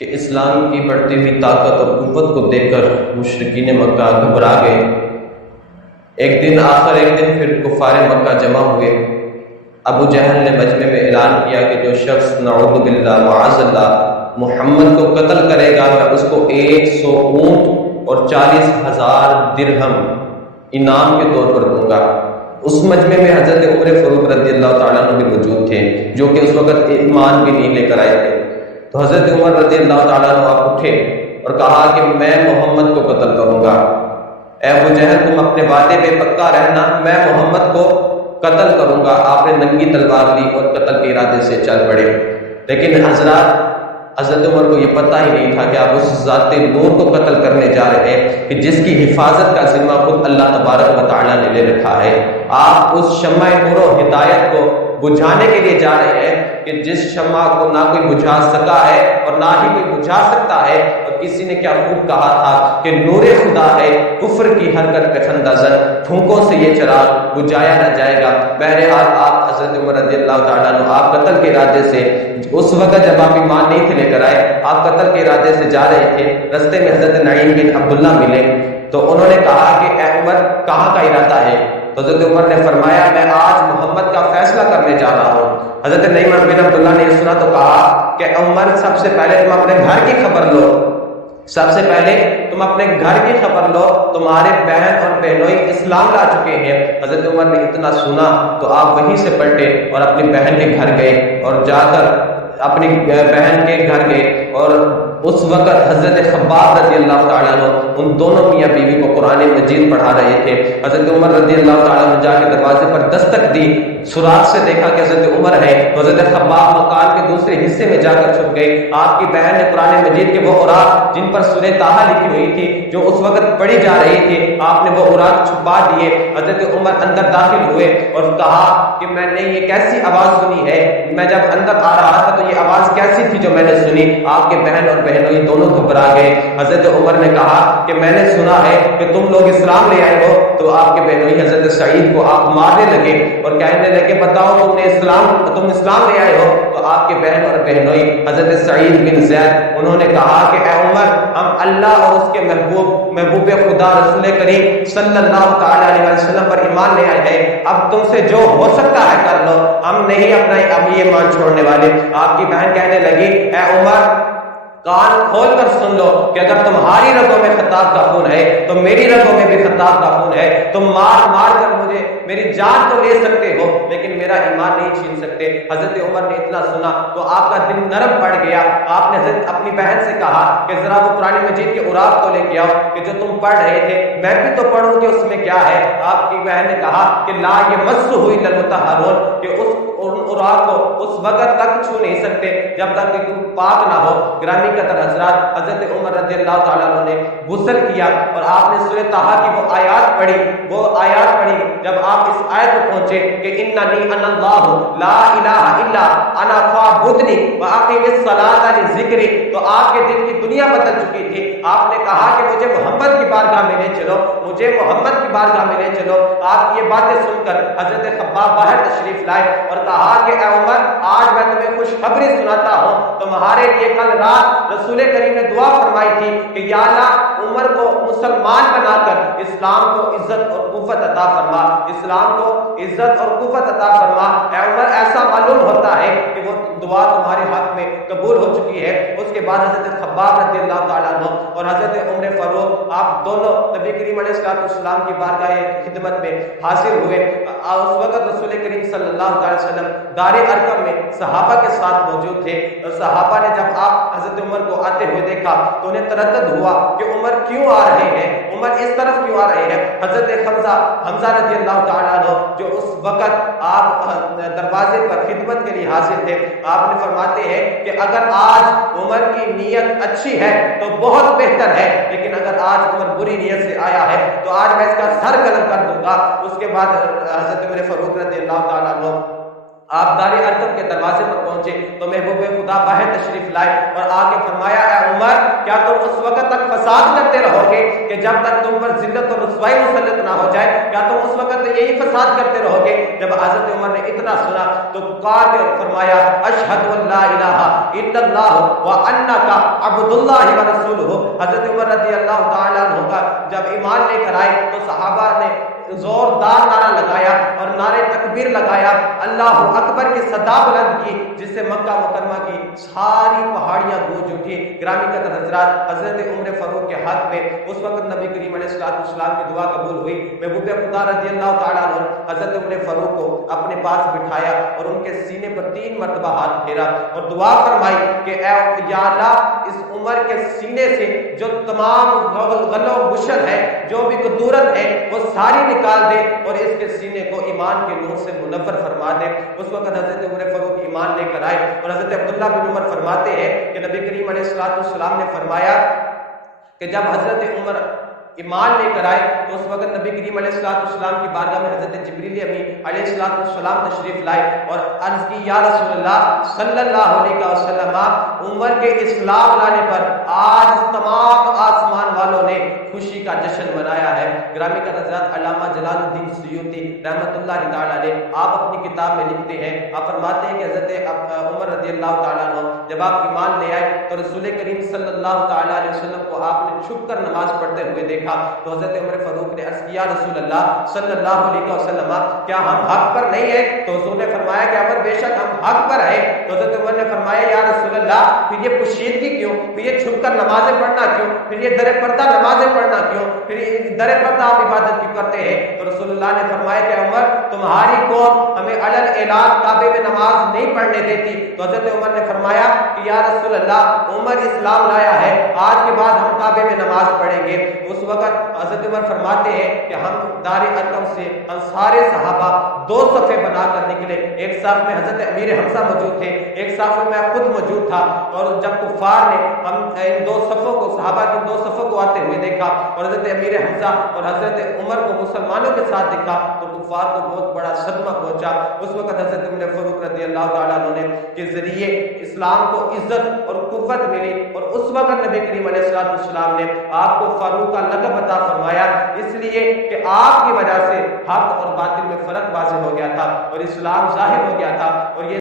کہ اسلام کی بڑھتی ہوئی طاقت اور قوت کو دیکھ کر مشرکین مکہ گھبرا گئے۔ ایک دن پھر کفار مکہ جمع ہوئے۔ ابو جہل نے مجمع میں اعلان کیا کہ جو شخص نعوذ باللہ معاذ اللہ محمد کو قتل کرے گا میں اس کو 100 اونٹ اور 40,000 درہم انعام کے طور پر دوں گا۔ اس مجمع میں حضرت عمر فاروق رضی اللہ تعالیٰ عنہ بھی موجود تھے، جو کہ اس وقت ایمان بھی نہیں لے کر آئے تھے۔ تو حضرت عمر رضی اللہ تعالیٰ عنہ آپ اٹھے اور کہا کہ میں محمد کو قتل کروں گا۔ اے ابو جہل تم اپنے وعدے پہ پکا رہنا، میں محمد کو قتل کروں گا۔ آپ نے ننگی تلوار لی اور قتل کے ارادے سے چل پڑے۔ لیکن حضرت عمر کو یہ پتہ ہی نہیں تھا کہ آپ اس ذات نور کو قتل کرنے جا رہے ہیں کہ جس کی حفاظت کا ذمہ خود اللہ تبارک و تعالیٰ نے لے رکھا ہے۔ آپ اس شمع نور و ہدایت کو بجھانے کے لیے جا رہے ہیں کہ جس شمع کو نہ کوئی بجھا سکا ہے اور نہ ہی کوئی بجھا سکتا ہے۔ اور کسی نے کیا خوب کہا تھا کہ نور خدا ہے کفر کی حرکت پہ خندہ زن، پھونکوں سے یہ چراغ بجھایا نہ جائے گا۔ بہرحال آپ حضرت عمر رضی اللہ تعالیٰ عنہ آپ قتل کے ارادے سے اس وقت جب آپ ایمان نہیں تھے لے کر آئے، آپ قتل کے ارادے سے جا رہے تھے۔ رستے میں حضرت نعیم بن عبداللہ ملے تو انہوں نے کہا کہ اے عمر کہاں کا ارادہ ہے؟ تو حضرت عمر نے فرمایا میں آج محمد کا فیصلہ کرنے جا رہا ہوں۔ حضرت نعیم بن عبداللہ نے یہ سنا تو کہا کہ عمر سب سے پہلے تم اپنے گھر کی خبر لو، سب سے پہلے تم اپنے گھر کی خبر لو، تمہارے بہن اور بہنوئی اسلام لا چکے ہیں۔ حضرت عمر نے اتنا سنا تو آپ وہیں سے پلٹے اور اپنی بہن کے گھر گئے اور جا کر اپنی بہن کے گھر گئے۔ اور اس وقت حضرت خباب رضی اللہ تعالیٰ عنہ ان دونوں میاں بیوی کو قرآن مجید پڑھا رہے تھے۔ حضرت عمر رضی اللہ تعالیٰ عنہ جا کے دروازے پر دستک دی، سراغ سے دیکھا کہ حضرت عمر ہے تو حضرت خباب مکان کے دوسرے حصے میں جا کر چھپ گئے۔ آپ کی بہن نے قرآن مجید کے وہ اوراق جن پر سورہ طٰہٰ لکھی ہوئی تھی جو اس وقت پڑھی جا رہی تھی، آپ نے وہ اوراق چھپا دیے۔ حضرت عمر اندر داخل ہوئے اور کہا کہ میں نے یہ کیسی آواز سنی ہے، میں جب اندر آ رہا تھا تو یہ آواز کیسی تھی جو میں نے سنی؟ آپ کے بہن اور بہنوئی دونوں گھبرا گئے۔ حضرت عمر نے کہا کہ میں نے سنا ہے کہ تم لوگ اسلام لے آئے ہو۔ تو آپ کے بہنوئی حضرت سعید کو آپ مارنے لگے اور کہنے لگے بتاؤ تم اسلام لے آئے ہو؟ تو آپ کے بہن اور بہنوئی حضرت سعید بن زید انہوں نے کہا کہ اے عمر ہم اللہ اور اس کے محبوب خدا رسول کریم صلی اللہ تعالی علیہ وسلم پر ایمان لے آئے ہیں، اب تم سے جو ہو سکتا ہے کر لو، ہم نہیں اپنا اب یہ ایمان چھوڑنے والے۔ آپ کی بہن کہنے لگی اے عمر کان کھول کر سن لو کہ اگر تمہاری رگوں میں خطاب کا خون ہے تو میری رگوں میں بھی خطاب کا خون ہے۔ تم مار مار کر مجھے میری جان تو لے سکتے ہو لیکن میرا ایمان نہیں چھین سکتے۔ حضرت عمر نے اتنا سنا تو آپ کا دل نرم پڑ گیا۔ آپ نے حضرت اپنی بہن سے کہا کہ ذرا وہ قرآن مجید کے اوراق کو لے کے آؤ کہ جو تم پڑھ رہے تھے میں بھی تو پڑھوں کہ اس میں کیا ہے۔ آپ کی بہن نے کہا کہ لا یمسہ الا المطہرون، کہ ان اوراق کو اس وقت تک چھو نہیں سکتے جب تک کہ تم پاک نہ ہو۔ گرامی قدر حضرات، حضرت عمر رضی اللہ تعالیٰ عنہ نے غسل کیا اور آپ نے سورہ طٰہٰ کی وہ آیات پڑھی جب آپ اس آیت پر پہنچے کہ اننی انا اللہ لا الہ الا انا فاعبدنی واقم الصلاۃ لذکری، تو آپ کے دل کی دنیا بدل چکی تھی۔ آپ نے کہا کہ مجھے محمد کی بارگاہ میں لے چلو، مجھے محمد کی بارگاہ میں لے چلو۔ آپ یہ باتیں سن کر حضرت خباب باہر تشریف لائے اور کہا کہ اے عمر آج میں تمہیں خوشخبری سناتا ہوں، تمہارے لیے کل رات رسول کریم نے دعا فرمائی تھی کہ یا اللہ عمر کو مسلمان بنا کر اسلام کو عزت اور قوت عطا فرما، اسلام کو عزت اور قوت عطا فرما۔ اے عمر ایسا معلوم ہوتا ہے کہ وہ دعا تمہارے حق میں قبول ہو چکی ہے۔ اس کے بعد حضرت خباب رضی اللہ تعالیٰ عنہ اور حضرت عمر فاروق آپ دونوں نبی کریم علیہ السلام کی بارگاہ خدمت میں حاضر ہوئے۔ اس وقت رسول کریم صلی اللہ علیہ وسلم دار ارقم میں صحابہ کے ساتھ موجود تھے اور صحابہ نے جب آپ حضرت عمر کو آتے ہوئے دیکھا تو انہیں تردد ہوا کہ عمر کیوں آ رہے ہیں، عمر اس طرف کیوں آ رہے ہیں۔ حضرت حمزہ رضی اللہ تعالیٰ عنہ جو اس وقت آپ دروازے پر خدمت کے لیے حاضر تھے، آپ نے فرماتے ہیں کہ اگر آج عمر کی نیت اچھی ہے تو بہت بہتر ہے، لیکن اگر آج عمر بری نیت سے آیا ہے تو آج میں اس کا سر قلم کر دوں گا۔ اس کے بعد حضرت عمر فاروق رضی اللہ تعالیٰ عنہ آپ دار ارقم کے دروازے پر پہنچے پہنچے تو محبوب خدا باہر تشریف لائے اور آگے فرمایا اے عمر کیا تم اس وقت تک فساد کرتے رہو گے کہ جب تک تم پر ذلت اور رسوائی مسلط نہ ہو جائے؟ کیا تم اس وقت یہی فساد کرتے رہو گے؟ جب حضرت عمر نے اتنا سنا تو پکار کے فرمایا اشہد ان لا الہ الا اللہ وانک عبد اللہ ورسولہ۔ حضرت عمر رضی اللہ تعالی عنہ کا جب ایمان لے کر آئے تو صحابہ نے زوردار نعرہ لگایا اور نعرے تکبیر لگایا، اللہ اکبر کی صدا بلند کی، جس سے مکہ مکرمہ کی ساری پہاڑیاں گونج اٹھی۔ گرامی قدر حضرات، حضرت عمر فاروق کے حق میں اس وقت نبی کریم علیہ السلام کی دعا قبول ہوئی۔ محبوب خدا رضی اللہ تعالیٰ عنہ حضرت عمر فاروق کو اپنے پاس بٹھایا اور ان کے سینے پر 3 مرتبہ ہاتھ پھیرا اور دعا فرمائی کہ اے یا اللہ اس عمر کے سینے سے جو تمام غل و غشل ہے، جو بھی کدورت ہے، وہ ساری نکال دے اور اس کے سینے کو ایمان کے نور سے منور فرما دے۔ اس وقت حضرت عمر فاروق ایمان لے کر آئے اور حضرت عبداللہ بن عمر فرماتے ہیں کہ نبی کریم علیہ السلام نے فرمایا کہ جب حضرت عمر ایمان لے کر آئے تو اس وقت نبی کریم علیہ السلام کی بارگاہ میں حضرت جبریل امین علیہ السلام تشریف لائے اور عرض کی یا رسول اللہ صلی اللہ علیہ وسلم، عمر کے اسلام لانے پر آج تمام آسمان والوں نے خوشی کا جشن منایا ہے۔ گرامی کا حضرات، علامہ جلال الدین سیوطی رحمۃ اللہ تعالیٰ علیہ آپ اپنی کتاب میں لکھتے ہیں، آپ فرماتے ہیں کہ حضرت عمر رضی اللہ تعالیٰ عنہ جب آپ ایمان لے آئے تو رسول کریم صلی اللہ تعالیٰ علیہ وسلم کو آپ نے چھپ کر نماز پڑھتے ہوئے دیکھا تو حضرت عمر فاروق نے عرض کیا رسول اللہ صلی اللہ علیہ وسلم کیا ہم حق پر نہیں ہیں؟ تو حضور نے فرمایا کہ عمر بے شک ہم حق پر ہیں۔ تو حضرت عمر نے فرمایا یا رسول اللہ پھر یہ پوشیدگی کیوں، پھر یہ چھپ کر نمازیں پڑھنا کیوں، پھر یہ در پردہ نمازیں پڑھنا کیوں، پھر در پردہ آپ عبادت کیوں کرتے ہیں؟ تو رسول اللہ نے فرمایا کہ عمر تمہاری قوم ہمیں علل اعلان کعبے میں نماز نہیں پڑھنے دیتی۔ تو حضرت عمر نے فرمایا کہ یا رسول اللہ عمر اسلام لایا ہے، آج کے بعد ہم کعبے میں نماز پڑھیں گے۔ اس وقت حضرت عمر فرماتے ہیں کہ ہم دار ارقم سے ہم سارے صحابہ 2 صفیں بنا کر نکلے، ایک صف میں حضرت امیر حمزہ موجود تھے، ایک صف میں میں خود موجود تھا، اور جب کفار نے ہم ان 2 صفوں کو صحابہ کی 2 صفوں کو آتے ہوئے دیکھا اور حضرت امیر حمزہ اور حضرت عمر کو مسلمانوں کے ساتھ دیکھا تو کفار کو بہت بڑا صدمہ پہنچا۔ اس وقت حضرت عمر فاروق رضی اللہ تعالیٰ عنہ کے ذریعے اسلام کو عزت اور قوت ملی اور اس وقت نبی کریم علیہ السلام نے آپ کو فاروق کا لقب عطا فرمایا، اس لیے کہ آپ کی وجہ سے حق اور باطل میں فرق واضح ہو گیا تھا اور اسلام ظاہر ہو گیا تھا۔ اور یہ